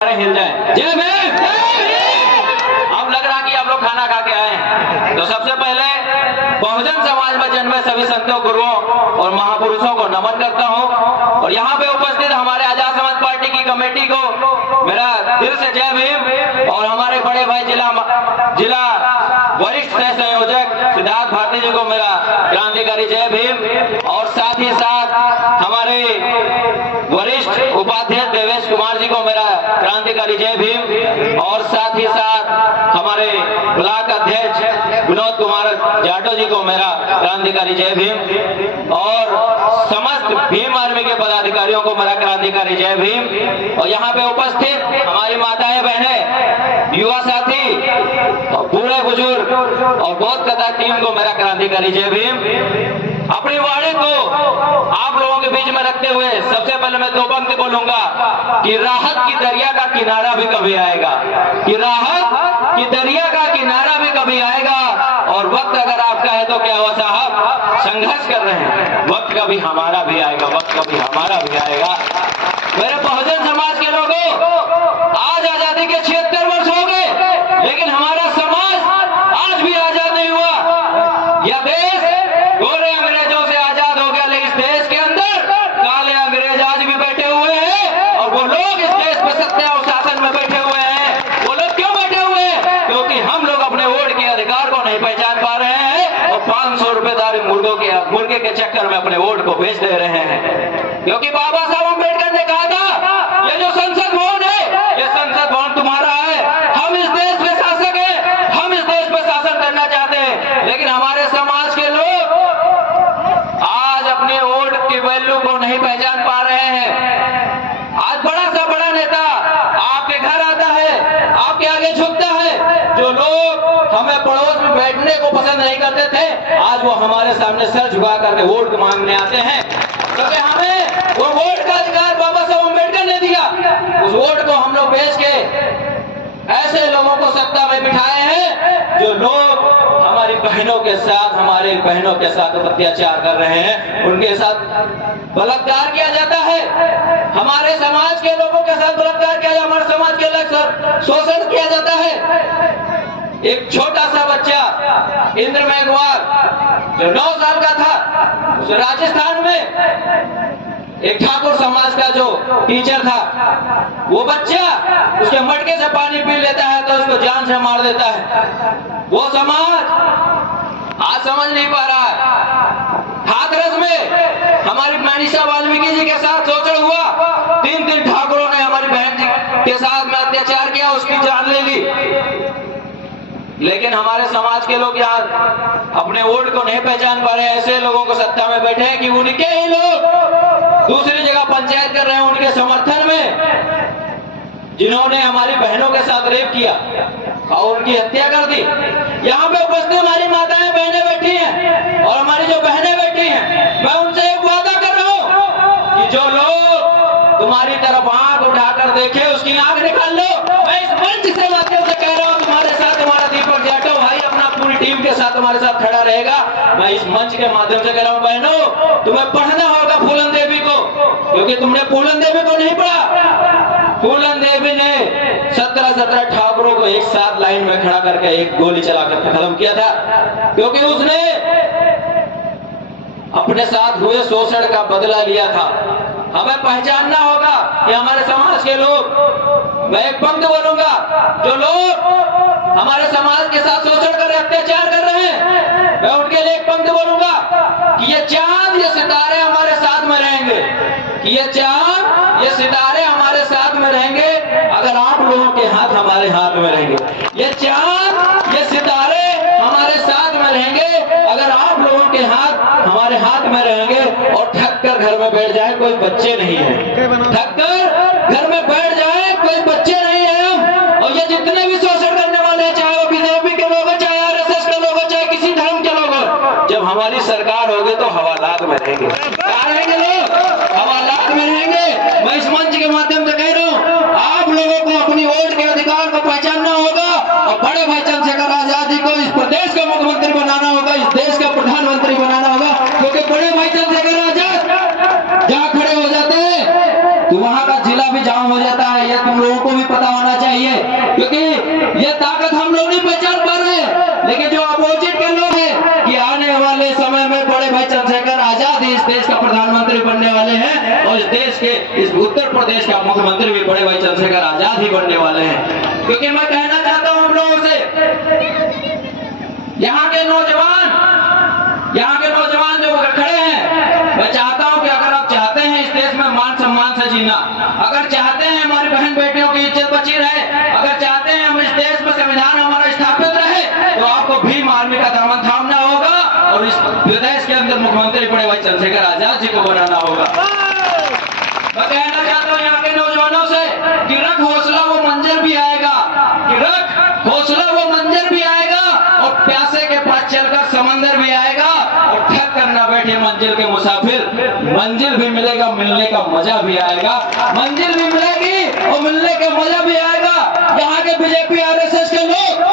हिल जाए। जय भीम। अब लग रहा कि आप लोग खाना खा के आए हैं, तो सबसे पहले बहुजन समाज में जन्मे सभी संतों, गुरुओं और महापुरुषों को नमन करता हूं। और यहाँ पे उपस्थित हमारे आजाद समाज पार्टी की कमेटी को मेरा दिल से जय भीम। और हमारे बड़े भाई जिला वरिष्ठ सह संयोजक सिद्धार्थ भारती जी को मेरा क्रांतिकारी जय भीम। और साथ ही साथ हमारे वरिष्ठ उपाध्यक्ष देवेश कुमार जी को मेरा क्रांतिकारी जय भीम। और साथ ही साथ हमारे ब्लॉक अध्यक्ष विनोद कुमार जाटो जी को मेरा क्रांतिकारी जय भीम। और समस्त भीम आर्मी के पदाधिकारियों को मेरा क्रांतिकारी जय भीम। और यहाँ पे उपस्थित हमारी माताएं, बहनें, युवा साथी, बूढ़े बुजुर्ग और बौद्ध कथा टीम को मेरा क्रांतिकारी जय भीम। अपनी वाणी को आप लोगों के बीच में रखते हुए सबसे पहले मैं दो पंक्ति बोलूंगा कि राहत की दरिया का किनारा भी कभी आएगा, कि राहत की दरिया का किनारा भी कभी आएगा। और वक्त अगर आपका है तो क्या हुआ साहब, संघर्ष कर रहे हैं, वक्त कभी हमारा भी आएगा, वक्त कभी हमारा भी आएगा। मेरे बहुजन समाज के लोगों, आज आजादी के 76 वर्ष हो गए, लेकिन हमारा समाज आज भी आजाद नहीं हुआ। यह देश गोरे अंग्रेजों से आजाद हो गया, लेकिन इस देश के अंदर काले अंग्रेज आज भी बैठे हुए हैं। और वो लोग इस देश में सत्ता और शासन में बैठे हुए हैं। वो लोग क्यों बैठे हुए हैं? क्योंकि हम लोग अपने वोट के अधिकार को नहीं पहचान पा रहे हैं और 500 रुपएदारी मुर्गे के चक्कर में अपने वोट को बेच दे रहे हैं। क्योंकि बाबा साहब अम्बेडकर ने कहा था, ये जो संसद भवन है, ये संसद भवन तुम्हारा है, हम इस देश में शासक हैं, हम इस देश में शासन करना चाहते हैं। लेकिन हमारे समाज के लोग आज अपने वोट की वैल्यू को नहीं पहचान पा रहे हैं। आज बड़ा सा बड़ा नेता आपके घर आता है, आपके आगे झुकता है। जो लोग हमें पड़ोस में बैठने को पसंद नहीं करते थे, आज वो हमारे सामने सर झुका करके वोट मांगने आते हैं। क्योंकि हमें वो वोट का अधिकार बाबा साहब अम्बेडकर ने दिया। उस वोट को हम लोग बेच के ऐसे लोगों को सत्ता में बिठाए हैं जो लोग हमारी बहनों के साथ, हमारे बहनों के साथ अत्याचार कर रहे हैं, उनके साथ बलात्कार किया जाता है। हमारे समाज के लोगों के साथ बलात्कार किया जाता है, हमारे समाज के लोग शोषण किया जाता है। एक छोटा सा बच्चा इंद्र मेघवाल जो 9 साल का था, उस राजस्थान में एक ठाकुर समाज का जो टीचर था, वो बच्चा उसके मटके से पानी पी लेता है तो उसको जान से मार देता है। वो समाज आज समझ नहीं पा रहा है। हाथरस में हमारी मनीषा वाल्मीकि जी के साथ शोषण हुआ, 3 ठाकुरों ने हमारी बहन जी के साथ में अत्याचार किया, उसकी जान ले ली। लेकिन हमारे समाज के लोग यहाँ अपने वोट को नहीं पहचान पा रहे हैं। ऐसे लोगों को सत्ता में बैठे हैं कि उनके ही लोग दूसरी जगह पंचायत कर रहे हैं उनके समर्थन में, जिन्होंने हमारी बहनों के साथ रेप किया और उनकी हत्या कर दी। यहाँ पे उपस्थित हमारी माताएं, बहनें बैठी हैं और हमारी जो बहनें बैठी हैं, मैं उनसे एक वादा कर रहा हूँ कि जो लोग तुम्हारी तरफ आंख उठाकर देखे, उसकी आंख निकाल लो। मैं इस मंच से माध्यम से कह रहा हूँ, तुम्हारे साथ हमारा दीपक जाटो भाई अपना पूरी टीम के साथ हमारे साथ खड़ा रहेगा। मैं इस मंच के माध्यम से कह रहा हूँ, बहनों तुम्हें पढ़ना होगा फूलन देवी को, क्योंकि तुमने फूलन देवी को नहीं पढ़ा। फूलन देवी ने 17 ठाकुरों को एक साथ लाइन में खड़ा करके एक गोली चलाकर खत्म किया था, क्योंकि उसने अपने साथ हुए शोषण का बदला लिया था। हमें पहचानना होगा कि हमारे समाज के लोग, मैं एक पंक्ति बोलूंगा, जो लोग हमारे समाज के साथ शोषण कर रहे, अत्याचार कर रहे हैं, मैं उनके लिए एक पंक्ति बोलूंगा कि ये चांद, ये सितारे हमारे साथ में रहेंगे, कि ये चांद, ये सितारे हमारे साथ में रहेंगे अगर आप लोगों के हाथ हमारे हाथ में रहेंगे। ये चांद, ये सितारे हमारे साथ में रहेंगे अगर आप लोगों के हाथ हमारे हाथ में रहेंगे। और ठग कर घर में बैठ जाए, कोई बच्चे नहीं है, ठग कर घर में बैठ जाए, कोई बच्चे नहीं है हम। और ये जितने भी शोषण करने वाले हैं, चाहे वो बीजेपी के लोग हो, चाहे आरएसएस के लोग हो, चाहे किसी धर्म के लोग हो, जब हमारी सरकार होगी तो हवालात में रहेंगे। कहाँ रहेंगे लोग? हवालात में रहेंगे। मैं इस मंच के माध्यम से कह रहा हूँ, आप लोगों को अपनी वोट के अधिकार को पहचानना होगा और बड़े भाई चंद्रशेखर आजाद जी को इस प्रदेश का मुख्यमंत्री बनाना होगा, इस देश का प्रधानमंत्री बनाना होगा। क्योंकि बड़े भाई चंद्रशेखर आजाद जहाँ खड़े हो जाते हैं तो वहां का जिला भी जाम हो जाता है। यह तुम लोगों को भी इस उत्तर प्रदेश का मुख्यमंत्री भी बड़े भाई चंद्रशेखर आजाद ही बनने वाले हैं। क्योंकि मैं कहना चाहता हूं हम लोगों से, यहाँ के नौजवान जो खड़े हैं, मैं चाहता हूं कि अगर आप चाहते हैं इस देश में मान सम्मान से जीना, अगर चाहते हैं हमारी बहन बेटियों की इज्जत बची रहे, अगर चाहते हैं हम इस देश में संविधान हमारा स्थापित रहे, तो आपको भीम आर्मी का दामन थामना होगा और इस प्रदेश के अंदर मुख्यमंत्री बड़े भाई चंद्रशेखर आजाद जी को बनाना होगा। मैं कहना चाहता हूं यहाँ के नौजवानों से कि रख हौसला वो मंजर भी आएगा, कि रख हौसला वो मंजर भी आएगा और प्यासे के पास चलकर समंदर भी आएगा और ठग कर ना बैठे मंजिल के मुसाफिर, मंजिल भी मिलेगा, मिलने का मजा भी आएगा, मंजिल भी मिलेगी और मिलने का मजा भी आएगा। यहाँ के बीजेपी आरएसएस के लोग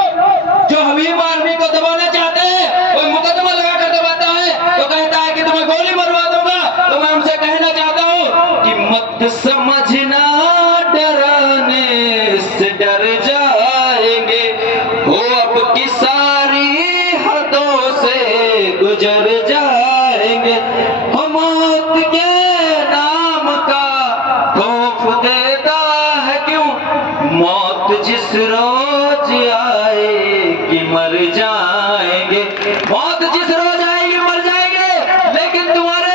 जो भीम आर्मी को दबाना चाहते हैं, कोई मुकदमा लगाकर दबाता है तो कहता है कि तुम्हें गोली मरवा दूंगा, तो मैं उनसे कहना चाहता हूँ कि मत समझना डराने से डर जाएंगे, हो अब की सारी हदों से गुजर जाएंगे, हम मौत के नाम का खौफ देता है क्यों, मौत जिस रोज आएगी मर जाएंगे, मौत जिस रोज आएगी मर जाएंगे, लेकिन तुम्हारे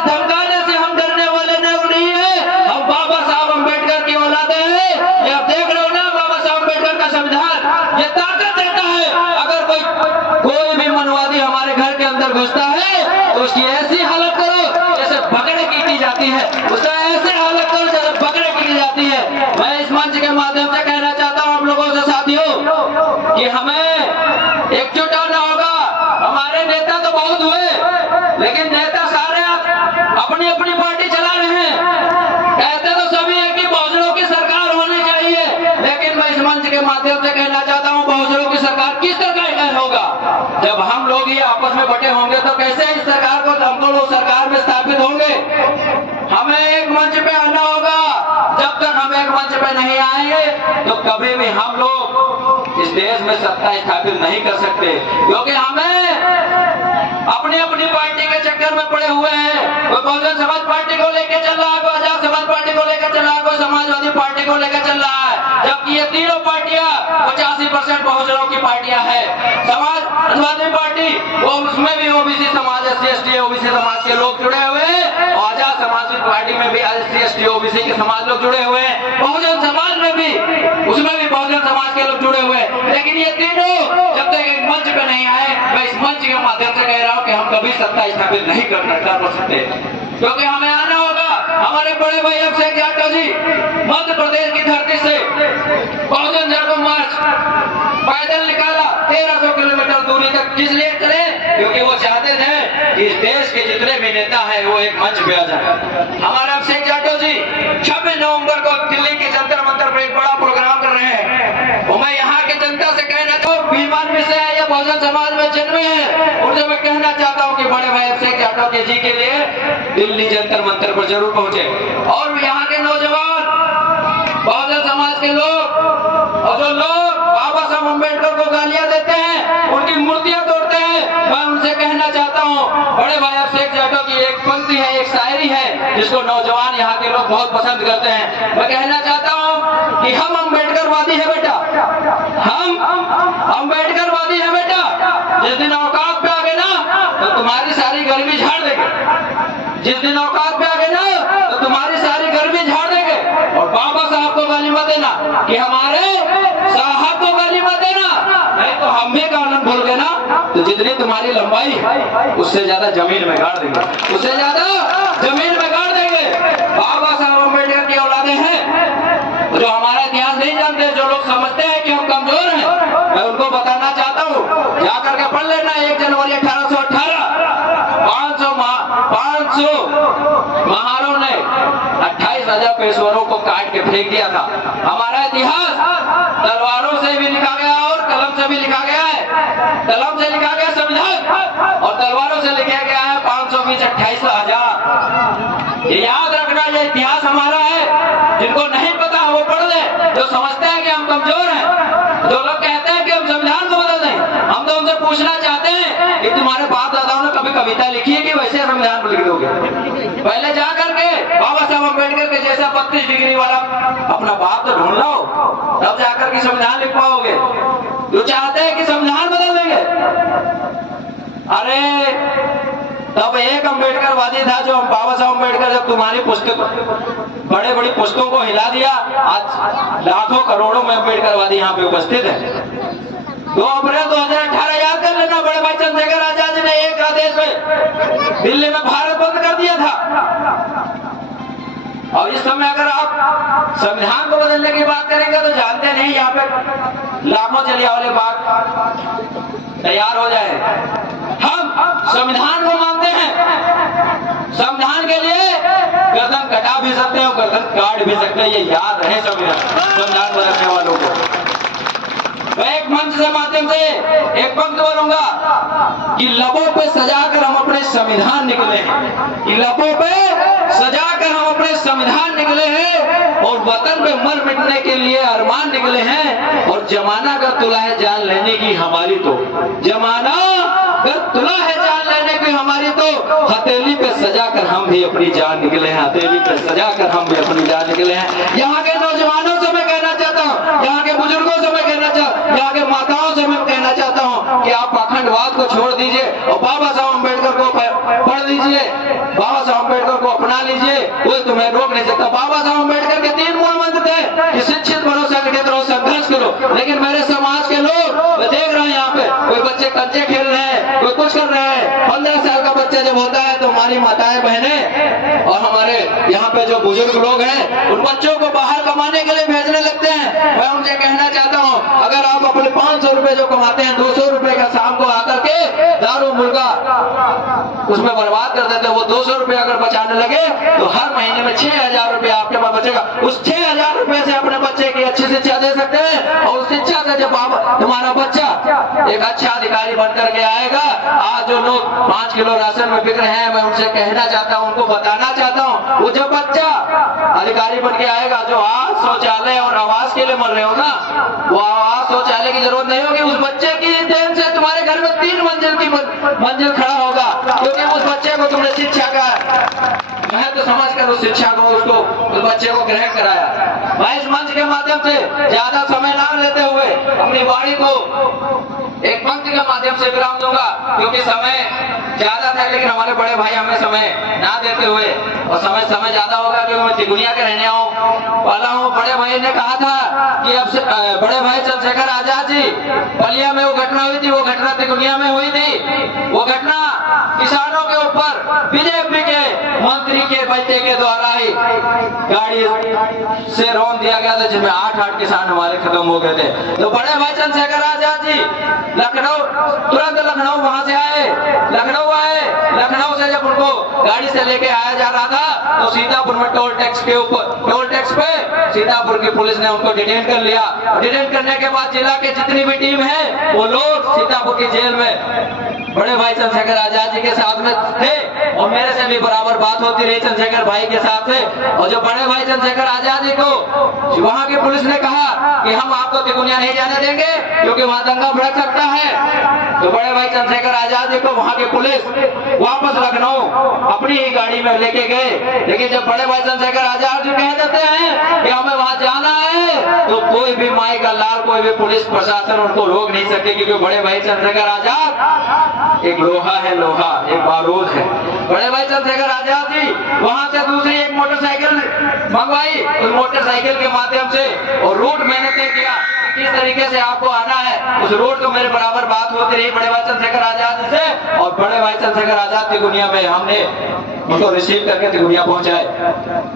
धमकाने से हम डरने वाले नहीं है। हम बाबा साहब अम्बेडकर की औलाद हैं, ये आप देख रहे हो ना, बाबा साहब अम्बेडकर का संविधान ये ताकत देता है। अगर कोई भी मनवादी हमारे घर के अंदर घुसता है तो उसकी ऐसी हालत करो जैसे बकरे की जाती है, उसका ऐसे हालत करो जैसे बकरे की जाती है। मैं इस मंच के माध्यम से कहना चाहता हूँ आप लोगों से साथियों कि हमें एकजुट होना होगा। हमारे नेता तो बहुत हुए, लेकिन नेता सारे अपनी अपनी पार्टी चला रहे हैं, कहते तो सभी है कि बहुजनों की सरकार होनी चाहिए, लेकिन मैं इस मंच के माध्यम से कहना चाहता हूँ बहुजनों की सरकार किस तरह का होगा, जब हम लोग ये आपस में बटे होंगे तो कैसे इस सरकार को हम लोग सरकार में स्थापित होंगे। हमें एक मंच पे आना होगा, जब तक हम एक मंच पे नहीं आएंगे तो कभी भी हम लोग इस देश में सत्ता स्थापित नहीं कर सकते, क्योंकि हमें अपनी अपनी पार्टी के चक्कर में पड़े हुए हैं। कोई बहुजन समाज पार्टी को लेकर चल रहा है, कोई आजाद समाज पार्टी को लेकर चल रहा है, कोई समाजवादी पार्टी को लेकर चल रहा है, जबकि ये तीनों पार्टियां 85% बहुजनों की पार्टियां हैं। समाजवादी पार्टी वो उसमें भी ओबीसी समाज, SC/ST ओबीसी समाज के लोग जुड़े हुए हैं, और आजाद समाजवादी पार्टी में भी SC/ST ओबीसी के समाज लोग जुड़े हुए हैं, बहुजन समाज में भी उसमें भी बहुजन समाज के लोग जुड़े हुए हैं। लेकिन ये तीनों जब तक एक मंच पे नहीं आए, मैं इस मंच के माध्यम से कह रहा हूँ कि हम कभी सत्ता स्थापित नहीं कर सकते, क्योंकि हमें आना होगा। हमारे बड़े भाई अभिषेक यादव जी मध्य प्रदेश की धरती से बहुजन जन मार्च पैदल निकाला 1300 किलोमीटर दूरी तक, किस लिए चले, क्योंकि वो चाहते थे कि इस देश के जितने भी नेता हैं वो एक मंच पे आ जाए। हमारे अभिषेक यादव जी 26 नवंबर को दिल्ली के जंतर मंतर पर एक बड़ा प्रोग्राम कर रहे हैं, और मैं यहाँ के जनता से कहना चाहूँ भीम आर्मी से है या बहुजन समाज में जन्मे हैं, उनसे मैं कहना चाहता हूँ कि बड़े भाई अभिषेक यादव जी के लिए दिल्ली जंतर मंतर पर जरूर पहुंचे, और यहाँ के नौजवान बहुजन समाज के लोग और जो लोग बाबा साहब अम्बेडकर को गालियां देते हैं, उनकी मूर्तियां तोड़ते हैं, मैं उनसे कहना चाहता हूँ बड़े भाई अभिषेक यादव की एक पंक्ति है, एक शायरी है जिसको नौजवान यहाँ के लोग बहुत पसंद करते हैं। मैं कहना चाहता हूँ कि हम अम्बेडकरवादी है बेटा, हम अम्बेडकरवादी है बेटा, जिस दिन औकात पे आ गए ना तो तुम्हारी सारी गर्मी झाड़ देंगे, जिस दिन औकात पे आ गए ना तो तुम्हारी सारी गर्मी झाड़ देंगे। और बाबा साहब को गाली मत देना कि हमारे साहब को गाली मत देना, नहीं तो हम भी कानून भूल गए ना तो जितनी तुम्हारी लंबाई उससे ज्यादा जमीन में गाड़ देंगे, उससे ज्यादा जमीन में गाड़ देंगे। बाबा साहब अम्बेडकर की औलादे हैं जो हमारा इतिहास नहीं जानते, जो लोग समझते हैं कि हम कमजोर हैं, मैं उनको बताना चाहता हूँ, जाकर के पढ़ लेना 1 जनवरी 1818 500 महारों ने 28,000 पेशवरों को काट के फेंक दिया था। हमारा इतिहास तलवारों से भी लिखा गया और कलम से भी लिखा गया है, कलम से लिखा गया संविधान और तलवारों से लिखा गया है 520 28,000। ये याद रखना, ये इतिहास हमारा है। जिनको नहीं पता वो पढ़ ले, जो समझते हैं कि हम कमजोर हैं, जो लोग कहते हैं कि हम संविधान को बदल दें, हम तो उनसे पूछना चाहते हैं कि तुम्हारे बाप दादाओं ने कभी कविता लिखी है कि वैसे संविधान को लिख दोगे? पहले जा करके बाबा साहब अम्बेडकर के जैसा 32 डिग्री वाला अपना बाप तो ढूंढ लो, तब जाकर के संविधान लिख पाओगे। जो चाहते हैं कि संविधान बदल देंगे, अरे तब एक अम्बेडकरवादी था जो बाबा साहब अम्बेडकर, जब तुम्हारी पुस्तक बड़े बड़ी पुस्तकों को हिला दिया, आज लाखों करोड़ों में अम्बेडकरवादी यहाँ पे उपस्थित है। 2 अप्रैल 2018 याद कर लेना, बड़े भाई चंद्रशेखर आजाद जी ने एक आदेश में दिल्ली में भारत बंद कर दिया था। और इस समय अगर आप संविधान को बदलने की बात करेंगे तो जानते नहीं यहाँ पे लाखों जलियांवाले बाग तैयार हो जाए। हम संविधान को मानते हैं, संविधान के लिए गर्दन कटा भी सकते हैं और गर्दन काट भी सकते हैं, ये याद रहे संविधान बदलने वालों को। मैं एक मंच के माध्यम से एक पंक्ति बोलूंगा कि लबों पे सजाकर हम अपने संविधान निकले हैं, कि लबों पे सजाकर हम अपने संविधान निकले हैं और वतन पे मर मिटने के लिए अरमान निकले हैं। और जमाना अगर तुला है जान लेने की हमारी, तो जमाना अगर तुला है जान लेने की हमारी, तो हथेली पे सजाकर हम भी अपनी जान निकले हैं, हथेली पे सजाकर हम भी अपनी जान निकले हैं। यहाँ के नौजवानों से मैं कहना चाहता हूँ, यहाँ के बुजुर्गों से मैं कहना चाहता हूँ, यहाँ के माताओं से मैं कहना चाहता हूँ कि आप पाखंडवाद को छोड़ दीजिए और बाबा साहब अम्बेडकर को पढ़ लीजिए, बाबा साहब अम्बेडकर को अपना लीजिए, कोई तुम्हें रोक नहीं सकता। बाबा साहब अम्बेडकर के 3 मूल मंत्र थे कि शिक्षित बनो, संगठित रहो, संघर्ष करो। लेकिन मेरे समाज के लोग, मैं देख रहा हूँ यहाँ पे कोई बच्चे कंचे खेल रहे हैं, कोई कुछ कर रहे हैं। 15 साल का बच्चा जब होता है तो हमारी माताएं बहनें और हमारे यहाँ पे जो बुजुर्ग लोग हैं उन बच्चों को बाहर कमाने के लिए भेजने लगते हैं। मैं उनसे कहना चाहता हूँ, अगर आप अपने 500 रुपए जो कमाते हैं, 200 रुपए का शाम को आकर के दारू मुर्गा उसमें बर्बाद कर देते हैं, वो 200 रुपए अगर बचाने लगे तो हर महीने में 6000 रुपए आपके पास बचेगा। उस 6000 रुपए से अपने बच्चे की अच्छी शिक्षा दे सकते हैं और उस शिक्षा से जब तुम्हारा बच्चा एक अच्छा अधिकारी बनकर के आएगा, आज जो लोग 5 किलो राशन में बिक रहे हैं, मैं उनसे कहना चाहता हूँ, उनको बताना चाहता हूँ, वो जब बच्चा अधिकारी बन के आएगा, जो आज शौचालय और आवास के लिए मर रहे हो ना, वो आवास शौचालय की जरूरत नहीं होगी, उस बच्चे की देन से तुम्हारे घर में 3 मंजिल की मंजिल खड़ा होगा, क्योंकि उस बच्चे को तुमने शिक्षा का महत्व समझ कर उस शिक्षा को उस बच्चे को ग्रहण कराया। मैं इस मंच के माध्यम से ज्यादा समय ना लेते हुए अपनी वाणी को एक पंक्ति के माध्यम से विराम दूंगा, क्योंकि समय ज्यादा था, लेकिन हमारे बड़े भाई हमें समय ना देते हुए, और समय ज्यादा होगा क्योंकि मैं तिगुनिया के रहने वाला हूँ। बड़े भाई ने कहा था कि अब से बड़े भाई चंद्रशेखर आजाद जी, बलिया में वो घटना हुई थी, वो घटना तिगुनिया में हुई थी। वो घटना किसानों के ऊपर बीजेपी के मंत्री के बेटे के द्वारा ही गाड़ी से रौंद दिया गया था, जिसमें 8 किसान हमारे खत्म हो गए थे। तो बड़े भाई चंद्रशेखर आजाद जी लखनऊ, तुरंत लखनऊ वहां से आए, लखनऊ आए। लखनऊ से जब उनको गाड़ी से लेके आया जा रहा था तो सीतापुर में टोल टैक्स पे सीतापुर की पुलिस ने उनको डिटेन कर लिया। डिटेन करने के बाद जिला के जितनी भी टीम है वो लोग सीतापुर की जेल में बड़े भाई चंद्रशेखर आजाद जी के साथ में थे, और मेरे से भी बराबर बात होती रही चंद्रशेखर भाई के साथ से। और जो बड़े भाई चंद्रशेखर आजाद जी को वहां की पुलिस ने कहा कि हम आपको तिगुनिया नहीं जाने देंगे क्योंकि वहां दंगा भड़क सकता है, तो बड़े भाई चंद्रशेखर आजाद जी को वहां की पुलिस वापस लखनऊ अपनी ही गाड़ी में लेके गए। लेकिन जब बड़े भाई चंद्रशेखर आजाद जी कह देते हैं कि हमें वहां जाना है, तो कोई भी माई का लाल, कोई भी पुलिस प्रशासन उनको रोक नहीं सके, क्योंकि बड़े भाई चंद्रशेखर आजाद एक लोहा है, लोहा एक बारूद है। बड़े भाई चंद्रशेखर आजाद जी वहां से दूसरी एक मोटरसाइकिल मंगवाई, उस मोटरसाइकिल के माध्यम से, और रूट मैंने तय किया किस तरीके से आपको आना है। उस रोड को मेरे बराबर बात होती रही बड़े भाई चंद्रशेखर आजाद से, और बड़े भाई चंद्रशेखर आजाद तिगुनिया में हमने उनको रिसीव करके तिगुनिया पहुंचाए।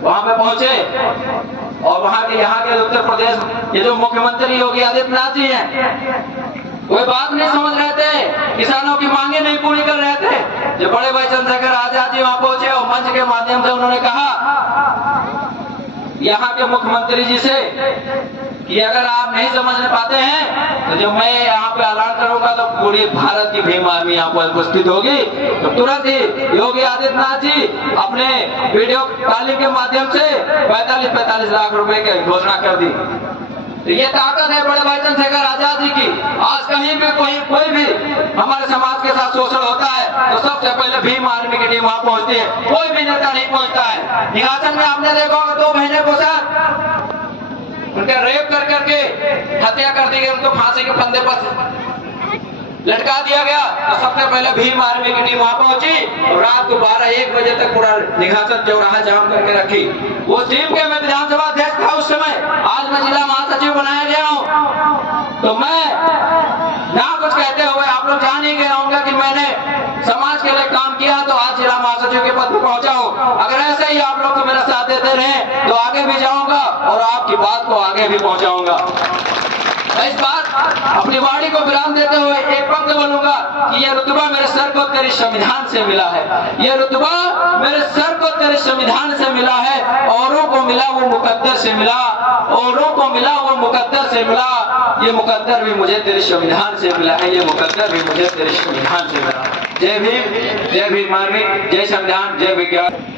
वहां पे पहुंचे और वहां के यहाँ के उत्तर प्रदेश ये जो मुख्यमंत्री योगी आदित्यनाथ जी हैं, कोई बात नहीं समझ रहे थे, किसानों की मांगे नहीं पूरी कर रहे थे। जब बड़े भाई चंद्रशेखर आजाद जी वहां पहुंचे और मंच के माध्यम से उन्होंने कहा यहाँ के मुख्यमंत्री जी से कि अगर आप नहीं समझ पाते हैं तो जब मैं यहाँ पे ऐलान करूंगा तो पूरी भारत की भीम आर्मी यहाँ पर उपस्थित होगी। तो तुरंत ही योगी आदित्यनाथ जी अपने वीडियो कॉलिंग के माध्यम से 45 लाख रुपए की घोषणा कर दी। तो ये ताकत है बड़े भाई चंद्रशेखर आजाद जी की। आज कहीं भी कोई भी हमारे समाज के साथ शोषण होता है तो सबसे पहले भीम आर्मी की टीम वहां पहुंचती है, कोई भी नेता नहीं पहुंचता है। निघासन में आपने देखा होगा 2 महीने को सर उनका रेप कर करके हत्या कर दी गई, उनको फांसी के फंदे पर लटका दिया गया। तो सबसे पहले भीम आर्मी की टीम वहां पहुंची और रात को 12-1 बजे तक पूरा निघासन चौराहा जाम करके रखी। वो टीम के मैं विधानसभा अध्यक्ष था उस समय, आज मैं जिला महासचिव बनाया गया हूं। तो मैं ना कुछ कहते हुए आप लोग जान ही गए होंगे कि मैंने समाज के लिए काम किया, तो आज जिला महासचिव के पद पर पहुंचा हूं। अगर ऐसे ही आप लोग तो मेरा साथ देते रहे तो आगे भी जाऊंगा और आपकी बात को आगे भी पहुंचाऊंगा। इस बात अपनी वाणी को विराम देते हुए एक पंक्ति बोलूंगा कि यह रुतबा मेरे सर को तेरे संविधान से मिला है, यह रुतबा मेरे सर को तेरे संविधान से मिला है। औरों को मिला वो मुकद्दर से मिला, औरों को मिला वो मुकद्दर से मिला, ये मुकद्दर भी मुझे तेरे संविधान से मिला है, ये मुकद्दर भी मुझे तेरे संविधान से मिला। जय भीम आर्मी, जय संविधान, जय विज्ञान।